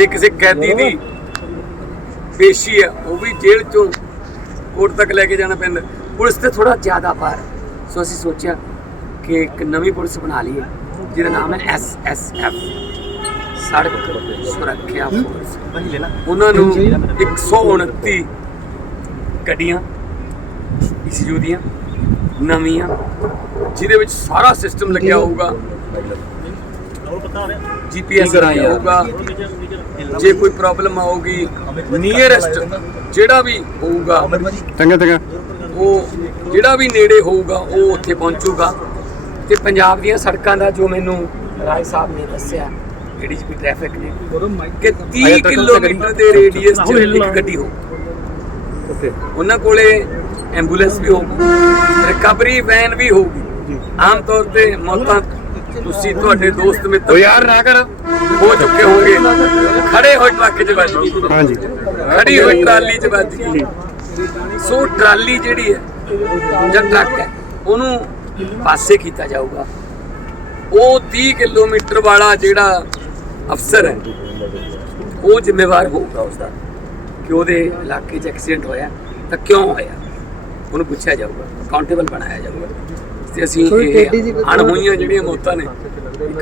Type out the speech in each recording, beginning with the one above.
ਜੇ ਕਿਸੇ ਕੈਦੀ ਦੀ ਪੇਸ਼ੀ ਹੈ ਉਹ ਵੀ ਜੇਲ੍ਹ ਚੋਂ ਕੋਰਟ ਤੱਕ ਲੈ ਕੇ ਜਾਣਾ ਪੈਂਦਾ। ਪੁਲਿਸ ਤੇ ਥੋੜਾ ਜ਼ਿਆਦਾ ਭਾਰ ਹੈ। ਸੋ ਅਸੀਂ ਸੋਚਿਆ ਕਿ ਇੱਕ ਨਵੀਂ ਪੁਲਿਸ ਬਣਾ ਲਈਏ ਜਿਹਦਾ ਨਾਮ ਹੈ ਐਸ ਐਸ ਐਫ। ਸੜਕ ਸੁਰੱਖਿਆ ਫੋਰਸ ਉਹਨਾਂ ਨੂੰ 129 ਗੱਡੀਆਂ ICU ਦੀਆਂ ਨਵੀਆਂ ਜਿਹਦੇ ਵਿੱਚ ਸਾਰਾ ਸਿਸਟਮ ਲੱਗਿਆ ਹੋਊਗਾ। ਜੀਪੀਐਸ ਲੱਗਿਆ ਹੋਊਗਾ। ਜੇ ਕੋਈ ਪ੍ਰੋਬਲਮ ਆਊਗੀ ਨੀਅਰੈਸਟ ਜਿਹੜਾ ਵੀ ਹੋਊਗਾ ਚੰਗਾ ਚੰਗਾ। ਉਹ ਜਿਹੜਾ ਵੀ ਨੇੜੇ ਹੋਊਗਾ ਉਹ ਉੱਥੇ ਪਹੁੰਚੂਗਾ। ਤੇ ਪੰਜਾਬ ਦੀਆਂ ਸੜਕਾਂ ਦਾ ਜੋ ਮੈਨੂੰ ਰਾਏ ਸਾਹਿਬ ਨੇ ਦੱਸਿਆ ਏਡੀਜੀਪੀ ਟ੍ਰੈਫਿਕ ਨੇ ਕਿ 30 ਕਿਲੋਮੀਟਰ ਦੇ ਰੇਡੀਅਸ 'ਚ ਇੱਕ ਗੱਡੀ ਹੋ ਉਹਨਾਂ ਕੋਲੇ ਐਂਬੂਲੈਂਸ ਵੀ ਹੋਊਗੀ ਰਿਕਵਰੀ ਵੈਨ ਵੀ ਹੋਊਗੀ। ਆਮ ਤੌਰ ਤੇ ਮੌਤਾਂ ਤੁਸੀਂ ਤੁਹਾਡੇ ਦੋਸਤ ਮਿੱਤਰ ਯਾਰ ਨਾ ਕਰ। ਹੋ ਚੁੱਕੇ ਹੋਣਗੇ। ਖੜੇ ਹੋਏ ਟਰੱਕ 'ਚ ਵੱਜ ਗਈ। ਹਾਂਜੀ। ਖੜੀ ਹੋਈ ਟਰਾਲੀ 'ਚ ਵੱਜ ਗਈ। ਸੋ ਟਰਾਲੀ ਜਿਹੜੀ ਹੈ ਜਾਂ ਟਰੱਕ ਹੈ ਉਹਨੂੰ ਪਾਸੇ ਕੀਤਾ ਜਾਊਗਾ। ਉਹ 30 ਕਿਲੋਮੀਟਰ ਵਾਲਾ ਜਿਹੜਾ ਅਫਸਰ ਹੈ ਉਹ ਜ਼ਿੰਮੇਵਾਰ ਹੋਊਗਾ ਉਸ ਦਾ ਕਿ ਉਹਦੇ ਇਲਾਕੇ 'ਚ ਐਕਸੀਡੈਂਟ ਹੋਇਆ ਤਾਂ ਕਿਉਂ ਹੋਇਆ? ਉਹਨੂੰ ਪੁੱਛਿਆ ਜਾਊਗਾ ਅਕਾਊਂਟੇਬਲ ਬਣਾਇਆ ਜਾਊਗਾ। ਤੇ ਅਸੀਂ ਇਹ ਅਣਹੋਈਆਂ ਜਿਹੜੀਆਂ ਮੌਤਾਂ ਨੇ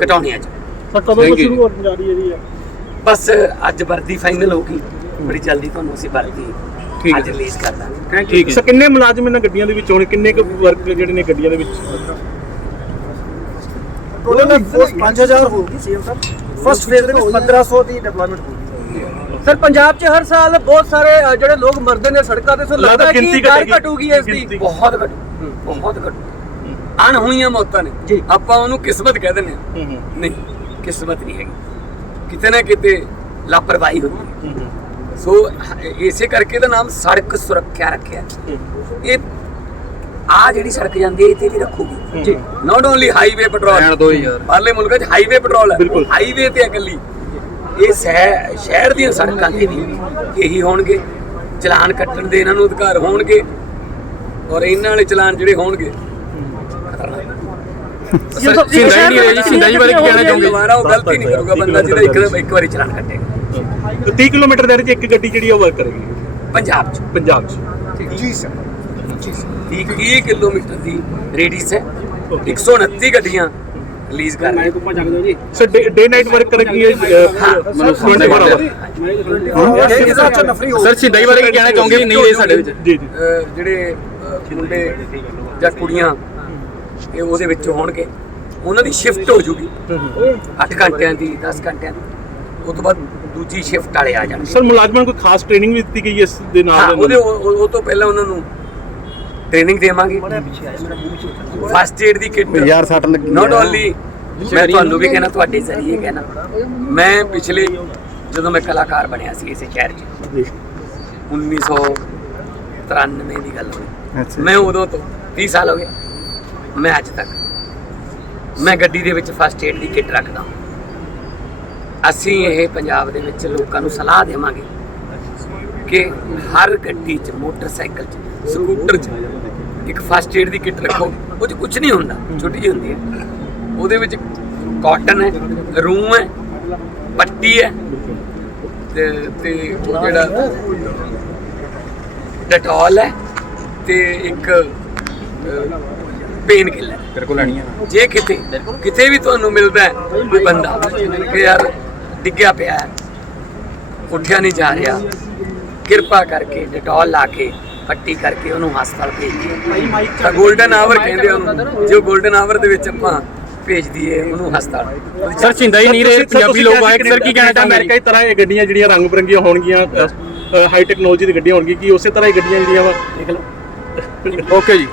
ਘਟਾਉਣੀਆਂ ਚ ਸਰ ਕਦੋਂ ਤੋਂ ਸ਼ੁਰੂ ਹੋਣ ਜਾ ਰਹੀ ਹੈ ਜੀ ਇਹ? ਬਸ ਅੱਜ ਵਰਦੀ ਫਾਈਨਲ ਹੋ ਗਈ। ਬੜੀ ਜਲਦੀ ਤੁਹਾਨੂੰ ਅਸੀਂ ਵਰਦੀ ਠੀਕ ਹੈ। ਅੱਜ ਰਿਲੀਜ਼ ਕਰ ਦਾਂਗੇ। ਠੀਕ ਸਰ ਕਿੰਨੇ ਮੁਲਾਜ਼ਮ ਇਹਨਾਂ ਗੱਡੀਆਂ ਦੇ ਵਿੱਚ ਹੋਣੇ? ਕਿੰਨੇ ਕੁ ਵਰਕ ਜਿਹੜੇ ਨੇ ਗੱਡੀਆਂ ਦੇ ਵਿੱਚ? ਟੋਟਲ ਦਾ ਫੋਰਸ 5000 ਹੋਊਗੀ ਸੀਐਮ ਸਾਹਿਬ ਫਸਟ ਫੇਜ਼ ਦੇ ਵਿੱਚ 1500 ਦੀ ਡਿਪਲੋਇਮੈਂਟ ਹੋਊਗੀ ਸਰ ਪੰਜਾਬ 'ਚ ਹਰ ਸਾਲ ਬਹੁਤ ਸਾਰੇ ਅ, ਜਿਹੜੇ ਲੋਕ ਮਰਦੇ ਨੇ ਸੜਕਾਂ ਤੇ ਸੋ ਲੱਗਦਾ ਕਿ ਗਿਣਤੀ ਦਰ ਘਟੇਗੀ। ਘਟੂਗੀ ਇਸ ਦੀ। ਗਿਣਤੀ। ਬਹੁਤ ਘੱਟ। ਬਹੁਤ ਘੱਟ। ਅਣਹੋਈਆਂ ਮੌਤਾਂ ਨੇ। ਜੀ। ਆਪਾਂ ਉਹਨੂੰ ਕਿਸਮਤ ਕਹਿ ਦਿੰਦੇ ਹਾਂ। ਹੂੰ ਹੂੰ। ਨਹੀਂ। ਕਿਸਮਤ ਨਹੀਂ ਹੈਗੀ। ਕਿਤੇ ਨਾ ਕਿਤੇ ਲਾਪਰਵਾਹੀ ਹੁੰਦੀ ਹੈ। ਸੋ ਇਸੇ ਕਰਕੇ ਦਾ ਨਾਮ ਸੜਕ ਸੁਰੱਖਿਆ ਰੱਖਿਆ। ਇਹ ਆ ਜਿਹੜੀ ਸੜਕ ਜਾਂਦੀ ਹੈ ਇੱਥੇ ਵੀ ਰੱਖੂਗੀ। ਜੀ। ਨਾਟ ਓਨਲੀ ਹਾਈਵੇ ਪੈਟਰੋਲ ਰਹਿਣ ਦਿਓ ਯਾਰ। ਬਾਹਰਲੇ ਮੁਲਕਾਂ 'ਚ ਹਾਈਵੇ ਪੈਟਰੋਲ ਹੈ। ਹਾਈਵੇ ਤੇ ਇਕੱਲੀ। ਇਹ ਸ਼ਹਿਰ ਸ਼ਹਿਰ ਦੀਆਂ ਸੜਕਾਂ ਤੇ ਵੀ ਇਹੀ ਹੋਣਗੇ। ਚਲਾਨ ਕੱਟਣ ਦੇ ਇਹਨਾਂ ਨੂੰ ਅਧਿਕਾਰ ਹੋਣਗੇ। ਔਰ ਇਹਨਾਂ ਵਾਲੇ ਚਲਾਨ ਜਿਹੜੇ ਹੋਣਗੇ ਸਿੰਧਾ ਹੀ ਨਹੀਂ ਰਹੀ ਜੀ ਸਿੰਧਾ ਹੀ ਬਾਰੇ ਕੀ ਕਹਿਣਾ ਚਾਹੋਗੇ? ਦੁਬਾਰਾ ਉਹ ਗਲਤੀ ਨਹੀਂ ਕਰੂਗਾ ਬੰਦਾ ਜਿਹਦਾ ਇੱਕ ਇੱਕ ਵਾਰੀ ਚਲਾਨ ਕੱਟੇਗਾ ਤੇ 30 ਕਿਲੋਮੀਟਰ ਦੇ ਵਿੱਚ ਇੱਕ ਗੱਡੀ ਜਿਹੜੀ ਉਹ ਵਰਕ ਕਰੇਗੀ। ਪੰਜਾਬ 'ਚ। ਪੰਜਾਬ 'ਚ। ਜੀ ਸਰ। 30 ਕਿਲੋਮੀਟਰ ਦੀ ਰੇਡੀਅਸ ਹੈ। 129 ਗੱਡੀਆਂ ਰਿਲੀਜ਼ ਕਰ ਰਹੇ। ਸਰ ਡੇ ਨਾਈਟ ਵਰਕ ਕਰੇਗੀ ਮਤਲਬ 24 ਆਵਰ ਹੋ ਸਰ ਸਿੰਧਾ ਹੀ ਬਾਰੇ ਕੀ ਕਹਿਣਾ ਚਾਹੋਗੇ? ਨਹੀਂ ਇਹ ਸਾਡੇ ਵਿੱਚ। ਜੀ ਜੀ ਜਿਹੜੇ ਮੁੰਡੇ ਜਾਂ ਕੁੜੀਆਂ ਇਹ ਉਹਦੇ ਵਿੱਚ ਹੋਣਗੇ। ਉਹਨਾਂ ਦੀ ਸ਼ਿਫਟ ਹੋ ਜੂਗੀ। 8 ਘੰਟਿਆਂ ਦੀ 10 ਘੰਟਿਆਂ ਦੀ। ਉਸ ਤੋਂ ਬਾਅਦ ਦੂਜੀ ਸ਼ਿਫਟ ਵਾਲੇ ਆ ਜਾਣਗੇ। ਸਰ ਮੁਲਾਜ਼ਮਾਂ ਨੂੰ ਕੋਈ ਖਾਸ ਟ੍ਰੇਨਿੰਗ ਵੀ ਦਿੱਤੀ ਗਈ ਇਸ ਦੇ ਨਾਲ ਉਹਦੇ ਉਹ ਤੋਂ ਪਹਿਲਾਂ ਉਹਨਾਂ ਨੂੰ ਟ੍ਰੇਨਿੰਗ ਦੇਵਾਂਗੇ। ਫਸਟ ਏਡ ਦੀ ਕਿੱਟ ਯਾਰ ਸੱਟ ਲੱਗੀ ਨਾਟ ਓਨਲੀ ਮੈਂ ਤੁਹਾਨੂੰ ਵੀ ਕਹਿਣਾ ਤੁਹਾਡੇ ਜ਼ਰੀਏ ਕਹਿਣਾ। ਮੈਂ ਪਿਛਲੇ ਜਦੋਂ ਮੈਂ ਕਲਾਕਾਰ ਬਣਿਆ ਸੀ ਇਸੇ ਸ਼ਹਿਰ 'ਚ ਜੀ 1993 ਦੀ ਗੱਲ ਹੋਣੀ। ਅੱਛਾ। ਮੈਂ ਉਦੋਂ ਤੋਂ 30 ਸਾਲ ਹੋ ਗਏ। ਮੈਂ ਅੱਜ ਤੱਕ ਮੈਂ ਗੱਡੀ ਦੇ ਵਿੱਚ ਫਸਟ ਏਡ ਦੀ ਕਿੱਟ ਰੱਖਦਾ ਅਸੀਂ ਇਹ ਪੰਜਾਬ ਦੇ ਵਿੱਚ ਲੋਕਾਂ ਨੂੰ ਸਲਾਹ ਦੇਵਾਂਗੇ ਕਿ ਹਰ ਗੱਡੀ 'ਚ, ਮੋਟਰਸਾਈਕਲ 'ਚ, ਸਕੂਟਰ 'ਚ ਇੱਕ ਫਸਟ ਏਡ ਦੀ ਕਿੱਟ ਰੱਖੋ। ਉਹ 'ਚ ਕੁਝ ਨਹੀਂ ਹੁੰਦਾ, ਛੋਟੀ ਜਿਹੀ ਹੁੰਦੀ ਹੈ। ਉਹਦੇ ਵਿੱਚ ਕਾਟਨ ਹੈ ਰੂੰ ਹੈ, ਪੱਟੀ ਹੈ ਤੇ ਤੇ ਉਹ ਜਿਹੜਾ ਡਟੋਲ ਹੈ ਤੇ ਇੱਕ ਪੇਨ ਕਿਲਰ ਤੇਰੇ ਕੋਲ ਲੈਣੀ ਆ। ਜੇ ਕਿਤੇ ਕਿਤੇ ਵੀ ਤੁਹਾਨੂੰ ਮਿਲਦਾ ਹੈ ਕੋਈ ਬੰਦਾ ਕਿ ਯਾਰ ਡਿੱਗਿਆ ਪਿਆ ਹੈ ਉੱਠਿਆ ਨਹੀਂ ਜਾ ਰਿਹਾ ਕਿਰਪਾ ਕਰਕੇ ਡਟੋਲ ਲਾ ਕੇ ਪੱਟੀ ਕਰਕੇ ਉਹਨੂੰ ਹਸਪਤਾਲ ਭੇਜ ਦਿਓ ਤਾਂ 골ਡਨ ਆਵਰ ਕਹਿੰਦੇ ਆ ਉਹਨੂੰ ਜੋ 골ਡਨ ਆਵਰ ਦੇ ਵਿੱਚ ਆਪਾਂ ਭੇਜ ਦਈਏ ਉਹਨੂੰ ਹਸਪਤਾਲ। ਸਰ ਸਿੰਧਾ ਹੀ ਨਹੀਂ ਰਹੇ ਪੰਜਾਬੀ ਲੋਕ ਆਏ ਸਰ ਕੀ ਕਹਿਣਾ ਚਾਹੁੰਦੇ? ਅਮਰੀਕਾ ਦੀ ਤਰ੍ਹਾਂ ਇਹ ਗੱਡੀਆਂ ਜਿਹੜੀਆਂ ਰੰਗ ਬਰੰਗੀਆਂ ਹੋਣਗੀਆਂ ਹਾਈ ਟੈਕਨੋਲੋਜੀ ਦੀ ਗੱਡੀਆਂ ਹੋਣਗੀਆਂ ਕੀ ਉਸੇ ਤਰ੍ਹਾਂ ਹੀ ਗੱਡੀਆਂ ਜਿਹੜੀਆਂ ਵਾ? ਦੇਖ ਲਓ ਓਕੇ ਜੀ।